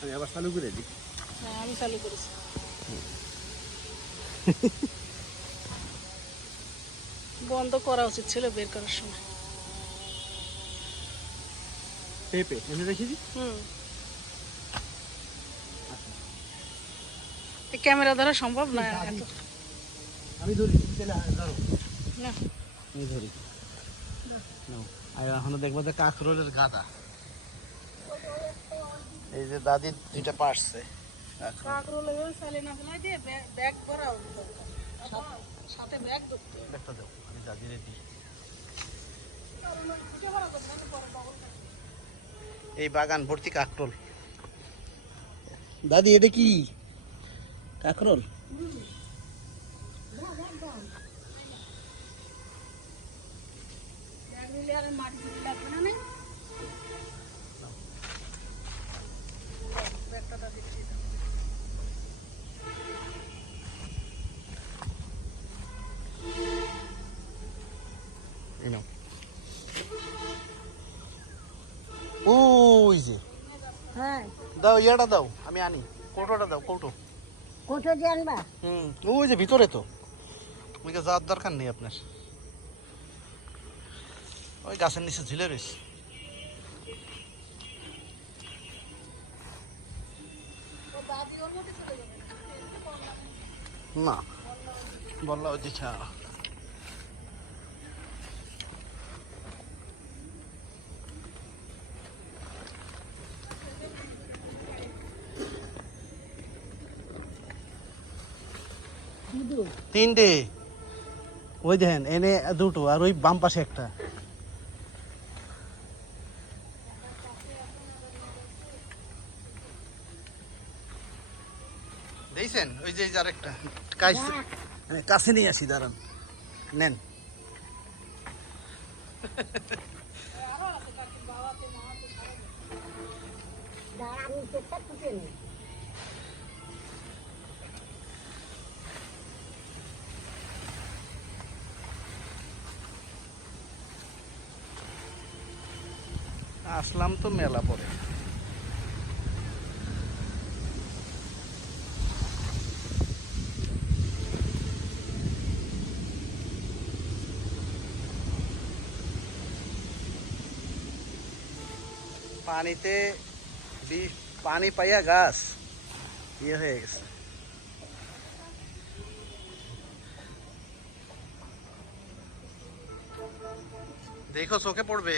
আমি আবার চালু করে দিই। হ্যাঁ আমি চালু করেছি। বন্ধ করা উচিত ছিল বের করার সময়। পেঁপে এনে রেখেছি। ক্যামেরা ধরা সম্ভব না এত। আমি ধরি, ধরো না আমি ধরি। আর এখনো দেখবো যে কাঁকরোলের গাদা। এই যে দাদি দুইটা পারছে কাঁকরোল চালে না ফেলাই দিয়ে ব্যাগ ভরা সাথে ব্যাগ ধরতে হবে। একটা দাও, আমি দাদিরে দিই। এই বাগান ভর্তি কাঁকরোল। দাদি এটা কি কাঁকরোল? এই নাও। ওই যে হ্যাঁ দাও, ইয়াটা দাও, আমি আনি। কৌটোটা দাও, কৌটো। কোথা দিয়ে আনবা? ওই যে ভিতরে তো, ওইটা যাওয়ার দরকার নেই আপনার। ওই গাছের নিচে ঝুলে রয়েছে। না বললা ওই দেখা। তিনটে, ওই দেখেন এনে দুটো, আর ওই বাম পাশে একটা। দেখছেন ওই যে আরেকটা কাছে নিয়ে আসি, দাঁড়ান নেন। আমি চেষ্টা করতে নেই। আসলাম তো মেলা পরে। পানিতে পানি পাইয়া গাছ ইয়ে হয়ে গেছে। দেখো চোখে পড়বে।